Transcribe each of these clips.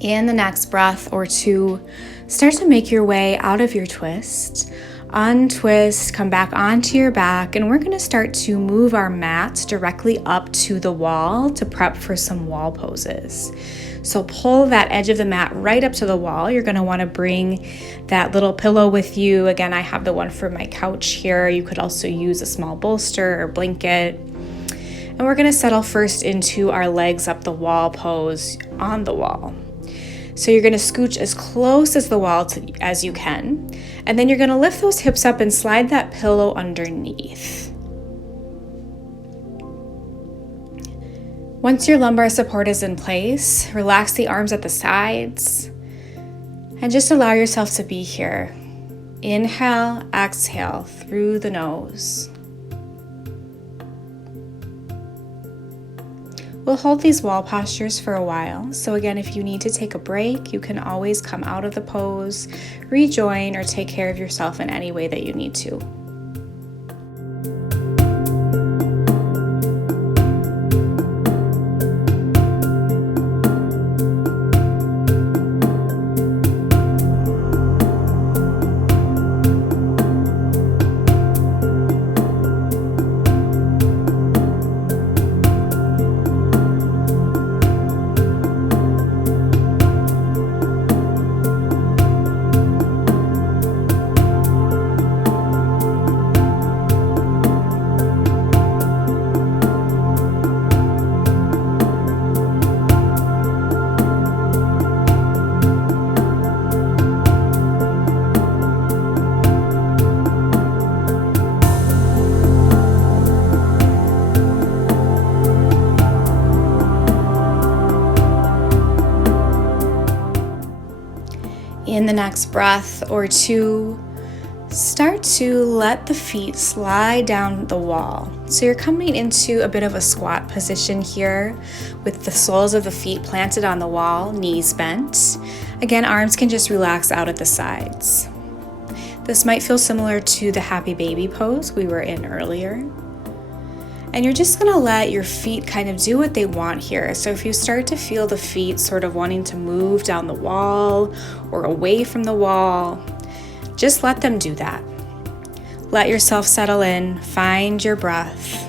In the next breath or two, start to make your way out of your twist. Untwist, come back onto your back, and we're going to start to move our mat directly up to the wall to prep for some wall poses. So pull that edge of the mat right up to the wall. You're going to want to bring that little pillow with you. Again, I have the one for my couch here. You could also use a small bolster or blanket. And we're going to settle first into our legs up the wall pose on the wall. So you're going to scooch as close as the wall as you can, and then you're going to lift those hips up and slide that pillow underneath. Once your lumbar support is in place, relax the arms at the sides, and just allow yourself to be here. Inhale, exhale through the nose. We'll hold these wall postures for a while, so again, if you need to take a break, you can always come out of the pose, rejoin, or take care of yourself in any way that you need to. In the next breath or two, start to let the feet slide down the wall. So you're coming into a bit of a squat position here with the soles of the feet planted on the wall, knees bent. Again, arms can just relax out at the sides. This might feel similar to the happy baby pose we were in earlier. And you're just gonna let your feet kind of do what they want here. So if you start to feel the feet sort of wanting to move down the wall or away from the wall, just let them do that. Let yourself settle in, find your breath.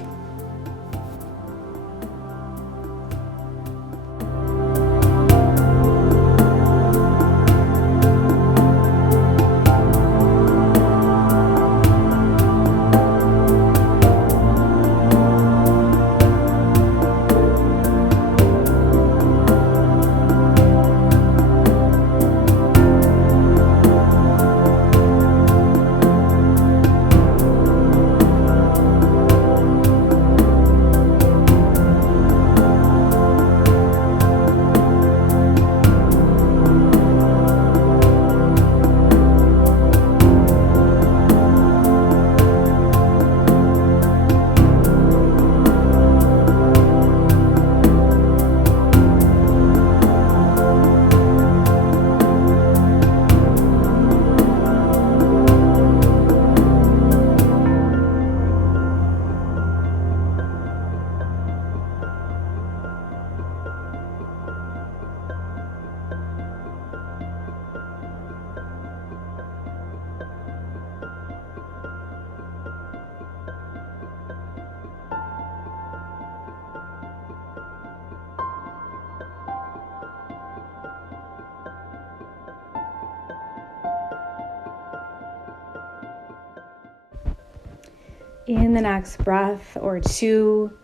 In the next breath or two,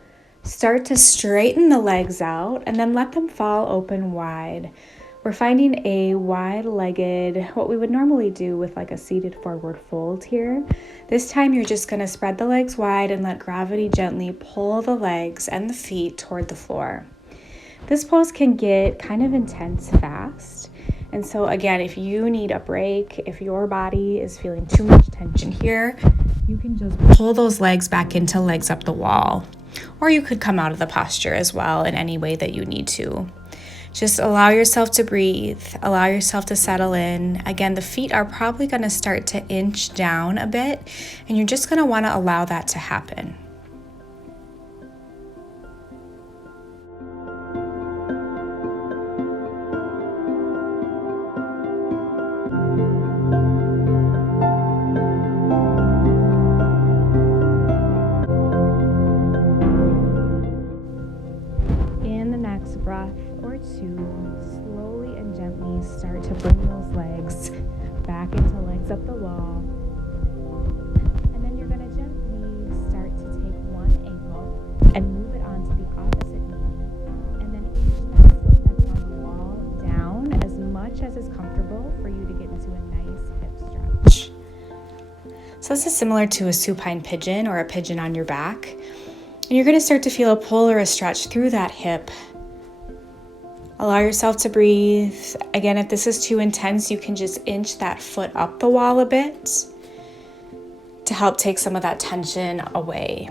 start to straighten the legs out and then let them fall open wide. We're finding a wide-legged, what we would normally do with like a seated forward fold here. This time you're just going to spread the legs wide and let gravity gently pull the legs and the feet toward the floor. This pose can get kind of intense fast. And so again, if you need a break, if your body is feeling too much tension here, you can just pull those legs back into legs up the wall. Or you could come out of the posture as well in any way that you need to. Just allow yourself to breathe, allow yourself to settle in. Again, the feet are probably going to start to inch down a bit, and you're just going to want to allow that to happen. or two, slowly and gently start to bring those legs back into legs up the wall. And then you're going to gently start to take one ankle and move it onto the opposite knee, and then inch that foot that's on the wall down as much as is comfortable for you to get into a nice hip stretch. So this is similar to a supine pigeon or a pigeon on your back. And you're going to start to feel a pull or a stretch through that hip. Allow yourself to breathe. Again, if this is too intense, you can just inch that foot up the wall a bit to help take some of that tension away.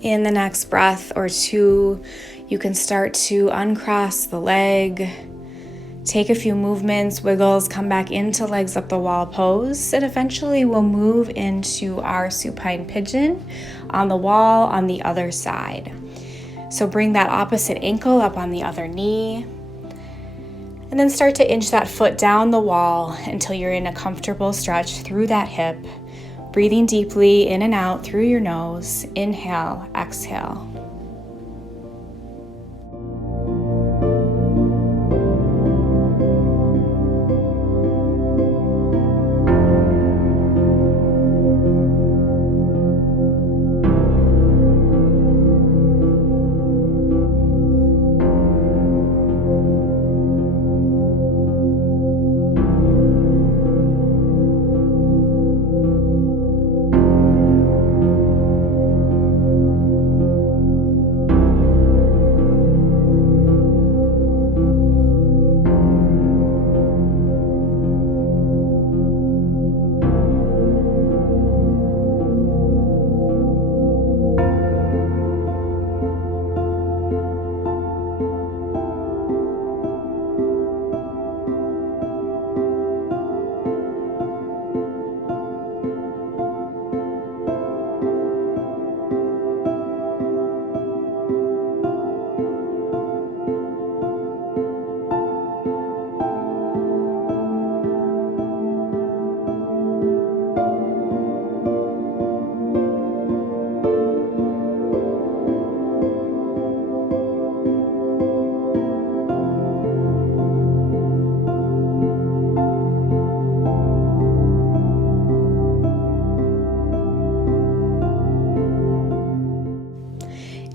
In the next breath or two, you can start to uncross the leg, take a few movements, wiggles, come back into legs up the wall pose, and eventually we'll move into our supine pigeon on the wall on the other side. So bring that opposite ankle up on the other knee, and then start to inch that foot down the wall until you're in a comfortable stretch through that hip. Breathing deeply in and out through your nose. Inhale, exhale.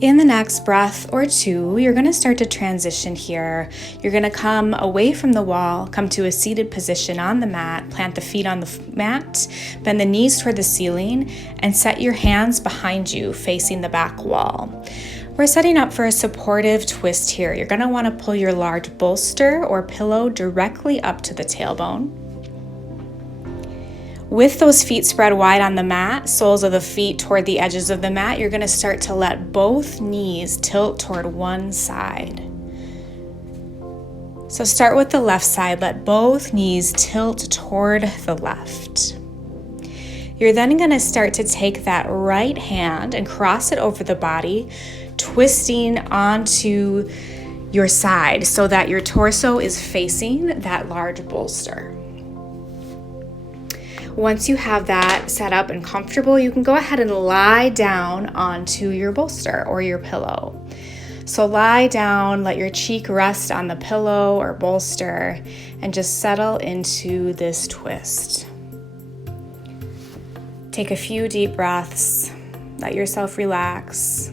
In the next breath or two, you're going to start to transition here. You're going to come away from the wall, come to a seated position on the mat, plant the feet on the mat, bend the knees toward the ceiling, and set your hands behind you facing the back wall. We're setting up for a supportive twist here. You're going to want to pull your large bolster or pillow directly up to the tailbone. With those feet spread wide on the mat, soles of the feet toward the edges of the mat, you're going to start to let both knees tilt toward one side. So start with the left side. Let both knees tilt toward the left. You're then going to start to take that right hand and cross it over the body, twisting onto your side so that your torso is facing that large bolster. Once you have that set up and comfortable, you can go ahead and lie down onto your bolster or your pillow. So lie down, let your cheek rest on the pillow or bolster, and just settle into this twist. Take a few deep breaths, let yourself relax.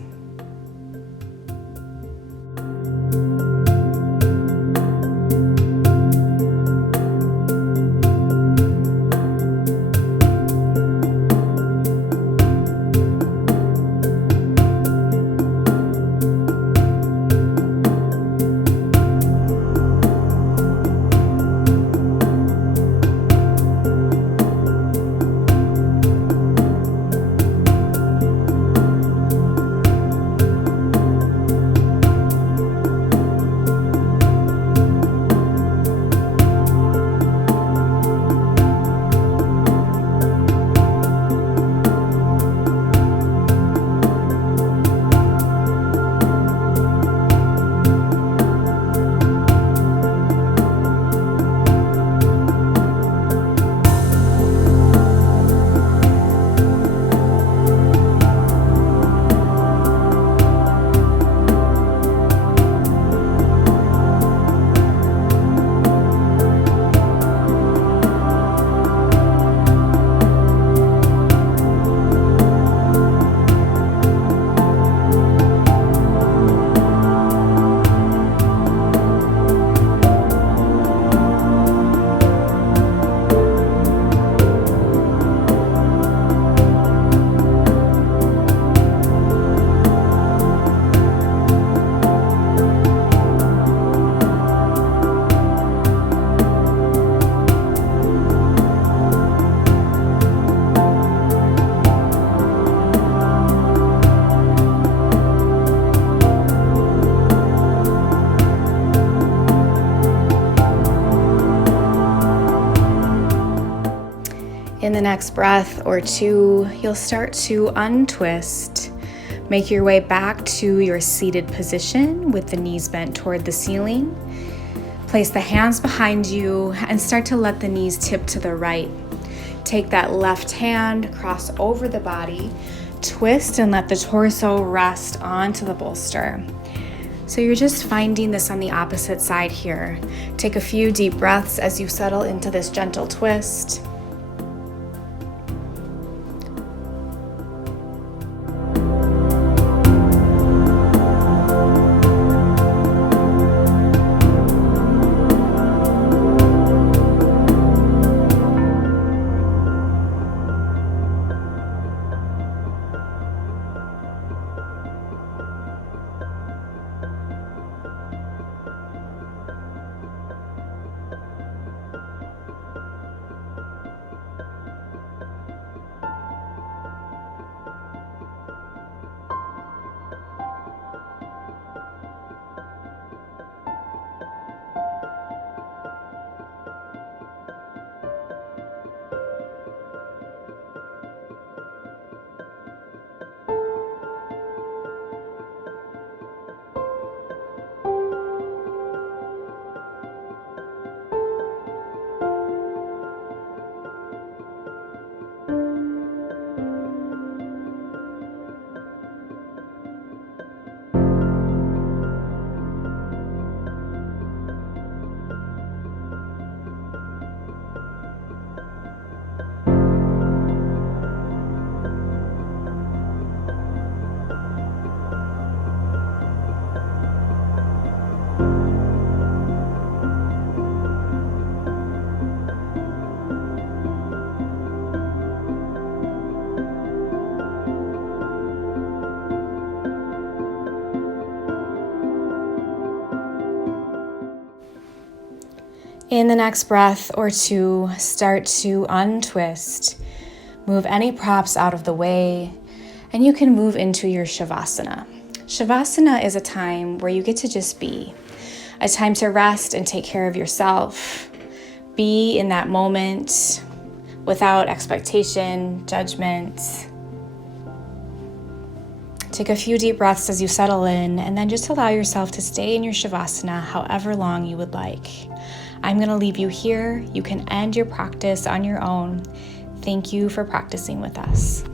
In the next breath or two, you'll start to untwist. Make your way back to your seated position with the knees bent toward the ceiling. Place the hands behind you and start to let the knees tip to the right. Take that left hand, cross over the body, twist and let the torso rest onto the bolster. So you're just finding this on the opposite side here. Take a few deep breaths as you settle into this gentle twist. In the next breath or two, start to untwist. Move any props out of the way, and you can move into your Shavasana. Shavasana is a time where you get to just be, a time to rest and take care of yourself. Be in that moment without expectation, judgment. Take a few deep breaths as you settle in, and then just allow yourself to stay in your Shavasana however long you would like. I'm going to leave you here. You can end your practice on your own. Thank you for practicing with us.